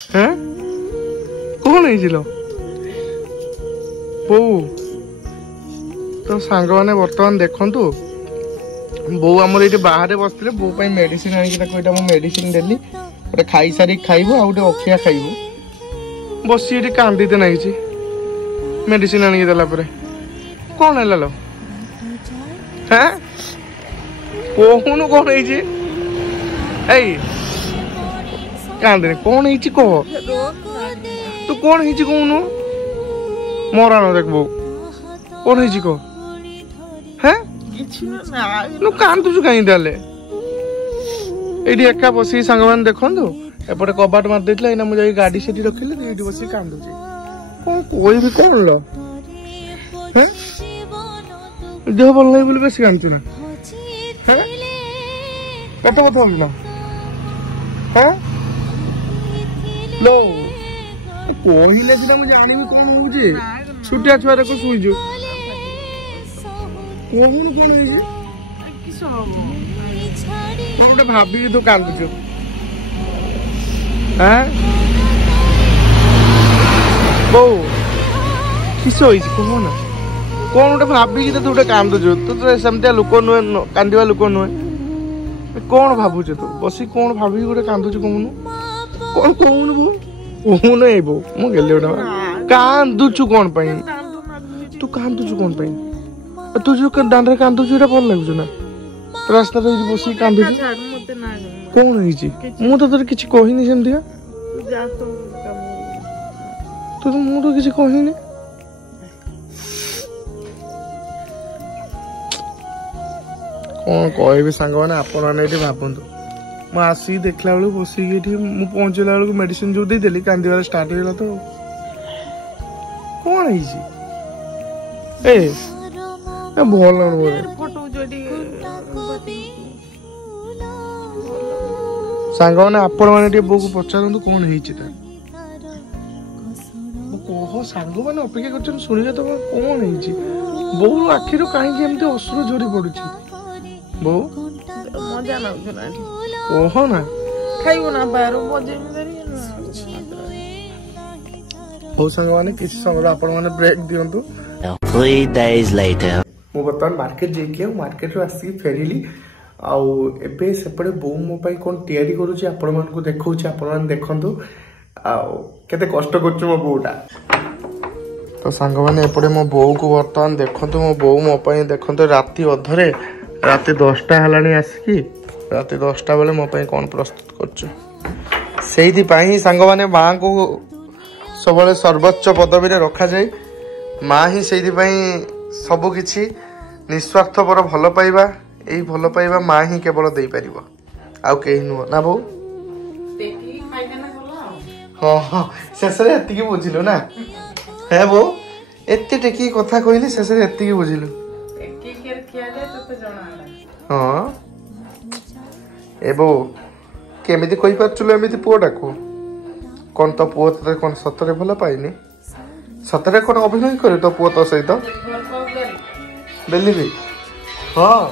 हैं कौन है बो तो सांग मैंने बर्तमान देखु बो आमर ये बाहर बसते बो मेडिसिन आनिक मेडिसिन देली गोटे खाई सारी खाइबू आ गए अखिया खाइबू बस ये कांदीते नागी मेडिसिन आनिक देला कौन है लो हैं कहून कौन है कांदे कौन है कह तू कौन है कहून मरान देख बो कौन है कह हैं कांदुचु कहीं ये एका बस सांग मैंने देखु एपटे कबाट मार देता ना मुझे गाड़ी से रखिले ये बस कांदुची कौन कोई कौन लो देह भल नहीं बोली बेस कांदुचु ना कत कथ ना लो कहले सीधा मुझे जानी कौन हो छुटिया छुआ देख शुईजु कहून कौन गोटे भाभी तू कांदुचु बो किस कहना कौन गोटे भाभी तू गोटे कांदुचु तू तो सेमतिया लोक नुहे कांदा लोक नुहे कौन भावुच तू बस कौन भाभी गोटे कांदुचु कहून कौन कहून बो कहून ए बो मु गेले गोटे कांदुचु कौन पाई तू कांदुचु कौन पाई तू जो दांडे कांदुचु भल लगुच ना रास्ता बस कांदुचु कौन है मु तो किसी कहनी सेमती तो मु तो किसी कहनी कौन कह सांग मैंने आपण मैंने भावतु मु आसिक देखला बेलू बसिक मु पहुंचला बेलू मेडिसिन जो देली कांदार स्टार्ट होगा तो कौन है भल सांग मैंने आपण मैंने बो को पचारतु कौन है कह सांग मैंने अपेक्षा कर शुणिका तो कौन है बो आखिर कहीं अश्रु झरी पड़ी बो मजा ना कह ना खाइबो ना बाहर बहुत सांग मैंने किसी समय आपण मैंने ब्रेक दिंतु 3 days later मु बर्तमान मार्केट जाइए मार्केट रू आसिक फेरिली आबे सेपटे बो मो कौन तैयारी करुच्ची आपण मानक देखौछि आपण माने देखंतु केते कष्ट करछु मो बोटा तो सांग माने एपटे मो बो को बर्तमान देखंतु मो बो मो पई देखंतु राती अधरे राती 10टा हलानी आसिकी राती 10टा बेले मो पई कौन प्रस्तुत करछु सेहिति पई सांग माने मां को सबले सर्वोच्च पदवी रे रखा जाय मां ही सेहिति पई सब किछि निस्वार्थपर भल पाइबा यही भल पाइबा माँ ही केवल दे पार आउ कहीं नुह ना बो हाँ हाँ शेष बुझिलु ना है बो एत टेकी कथा कहली शेष बुझिलु हाँ ए बो केमिति कहि पारचुलो एमिति पुओटा को कौन तो पुओ तते कौन सतरे भल पाइनी सतरे कौन अभिनय करे तो पुओ तो सहित बेली भी हाँ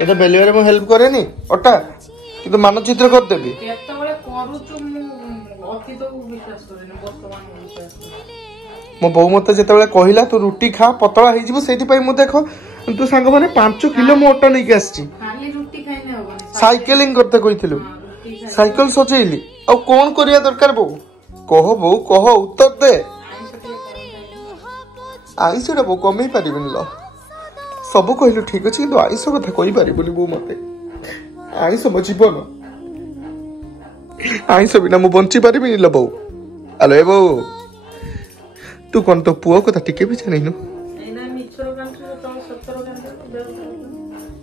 ये बेलिया में हेल्प करे नी अटा कि मानचित्र करदेवी मो बो मत जो कहला तू रुटी खा पतला हो देख तू सांग मैंने 5 किलो मो अटा नहीं आसी साइकेलिंग करते कही साइकेल सजेली आ कौन करिया दरकार बो कह उत्तर दे आईसटा बो कमे पारिबिन लो सब कहलु ठीक अच्छे कि आईस कथा कही पारि बो मते आईस मो जीवन आईस बिना मु बंची पारिबिन लो बो आलो ए बो तू कौन तो पुओ कथा टिके भी जानिनु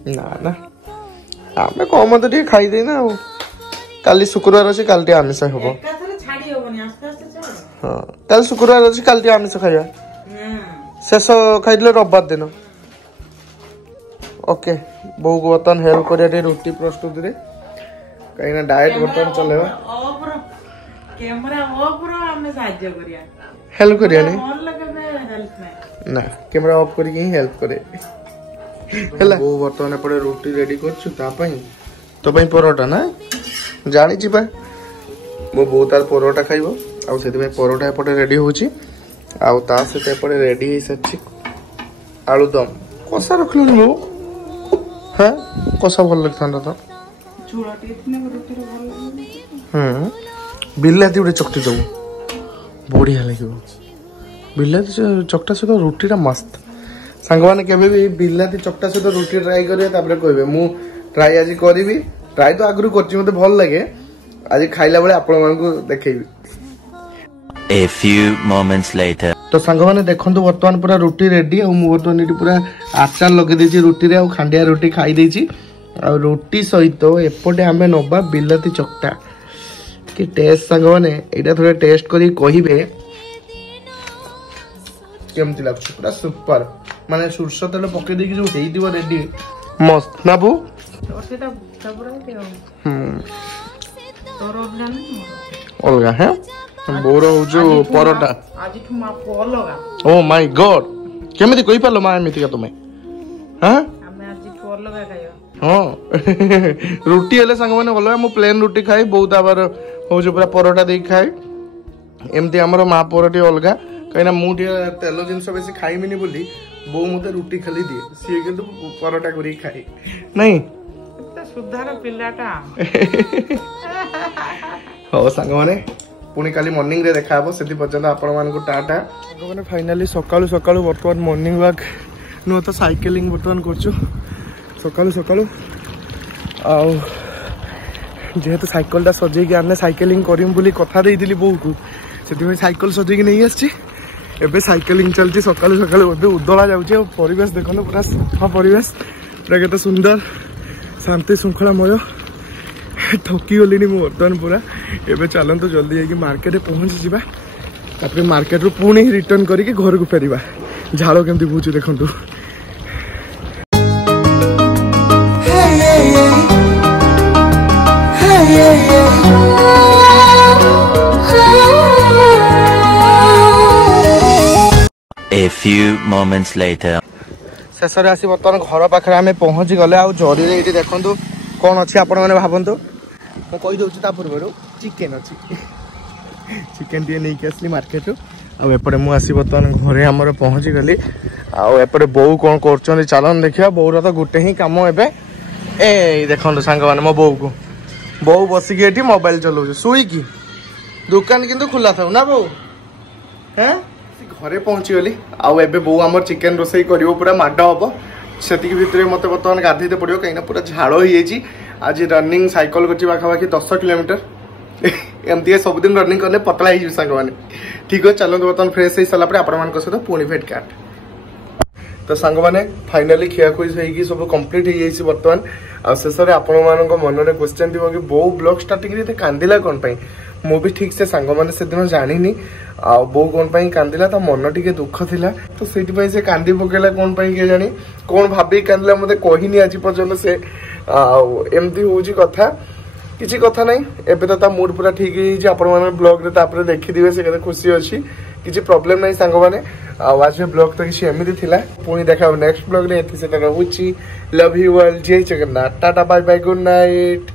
ना ना आमे कम तो टिके खाई देना काली शुक्रवार अछि काली आमिष हबो हां काल शुक्रवार अछि काली आमिष खाया शेष खाइले रविवार दिन ओके बो को बर्तन हेल्प करिया रोटी प्रस्तुत रे कहीं डाएट बर्तन चलेबा कैमरा ऑफ रो हमें सहायता करिया हेल्प करिया नहीं ऑन लगे हेल्प में ना कैमरा ऑफ करी ही हेल्प करे हला बो बर्तन पड़े रोटी रेडी करछु ता पई तो पई परोटा ना जानी छी बा मो बो तार परोटा खाइब आउ से परोटा एपटे रेडी होची आउ ता सहित एपटे रेडी हो सारी आलुदम कषा रखल मो हाँ कषा भल लगता तो बिलाती गोटे चकटी दबू बढ़िया लगे बिलाती चकटा सहित रुटीटा मस्त सांग मैंने भी बिलाती चकटा सहित रुटी ट्राए करेंगे कहे मु ट्राए आज करी ट्राए तो आगु कर मत भल लगे आज खाइला बेले आपण मानकु देखैबी A few moments later तो सांग माने देखंतु वर्तमान पूरा रोटी रेडी आ मु वर्तमान इटी पूरा आचार लगे देछि रोटी रे आ खांडिया रोटी खाई देछि आ रोटी सहित एपटे आमे नबा बिलाती चकटा कि टेस्ट सांग माने एटा थोड़ा टेस्ट करी कहिबे केमति लागछ पूरा सुपर माने सुरसो तेल पके देछि जो हेइ दिबो रेडी मस्त ना बु अलगा है बोर हो जो परोटा आज ठुमा अलगा ओ माय गॉड केमिति कहि पालो मा एमिति का तुमे हां हमें आज ठु अलगा खायो हां रोटी हेले संग माने अलगा मु प्लेन रोटी खाई बहुत आबार हो जो पूरा परोटा दे खाई एमिति हमर मा परोटी अलगा कहिना मु तेल जिंस बेसी खाइमिनी बोली बो मते रोटी खाली दिए सी किंतु परोटा करी खाई नहीं सुधार पिलाटा हो सांग माने पुणी काली मॉर्निंग रे देखा हबो सेति पर्यंत आपण मान को टाटा सांग माने फाइनली सकाळु सकाळु वर्तमान मॉर्निंग वॉक नो तो साइकिलिंग वर्तमान करछु सकाळु सकाळु आ जेहेतु साइकिलटा सजे कि आने साइकिलिंग करिम बोली कथा देई दिली बो को सेति में साइकिल सजे कि नहीं आछि एबे साइकिलिंग चलची सकाळु सकाळु एबे उदळा जाउची परिवेश देखनो पूरा सफा परिवेश पूरा केते सुंदर शांति श्रृंखलामय थकी गली बर्तमान पूरा एवं चलते जल्दी जाकि मार्केट पहुँची जापर मार्केट रू पुणी रिटर्न करके घर को फेर झाड़ केमती बुझे देखु A few moments later शेष आसी बर्तमान घर पाखे आम पहुँची गले आ जरी ये देखूँ कौन अच्छी आपण मैंने भावतु मुझे दूसरी पूर्व चिकेन अच्छी चिकेन टे नहीं आसली मार्केट आउे मुझे बर्तमान घरे आमर पहुँची गली आउे बो कौन कर चलन देखा बोर तो गोटे ही कम ए देखो सांग मैंने मो बो को बो बसिकी ये मोबाइल चलाऊ शुईकी दुकान किंतु खुला था ना बो हैं घरे पहुँची गली आउ एबे बो आमर चिकेन रोसई करिवो पूरा माड हम से भितर मत बर्तमान गाधेते पड़ो कहीं पूरा झाड़ हो आज रनिंग साइकिल कर पाखापाखि 10 किलोमीटर एमती सबुदिन रनिंग करने पतला हो सांग मैंने ठीक है चलते बर्तमान फ्रेश हो सारापर आपण सहित पुणी भेट काट तो सांग मैंने फाइनाली खियाखुई होगी सब कम्प्लीट हो जाइए बर्तमान आशेष में आपण मन में क्वेश्चन थी कि बो ब्लॉग स्टार्टिंग कांदिला कौन मु भी ठीक से सांग मैंने से दिन जानी बो कौन कांदिला ता मन टे दुख थिला तो से कांदी पकेला कौन किए जानी कौन भाभी कांदिला मत कहनी आज पर्यटन से एमती हूँ कथा किसी कथा नहीं एबे तो ता मूड पूरा ठीक है आपण मैंने ब्लॉग रे तापर देखिदिबे से केते खुशी अच्छी किसी प्रॉब्लम नहीं सांग मैंने आज ब्लॉग तो किसी एमती थिला पुणी देखा नेक्स्ट ब्लॉग रे एथि से रहूची लव यू ऑल जय Jagannath tata bye bye good night.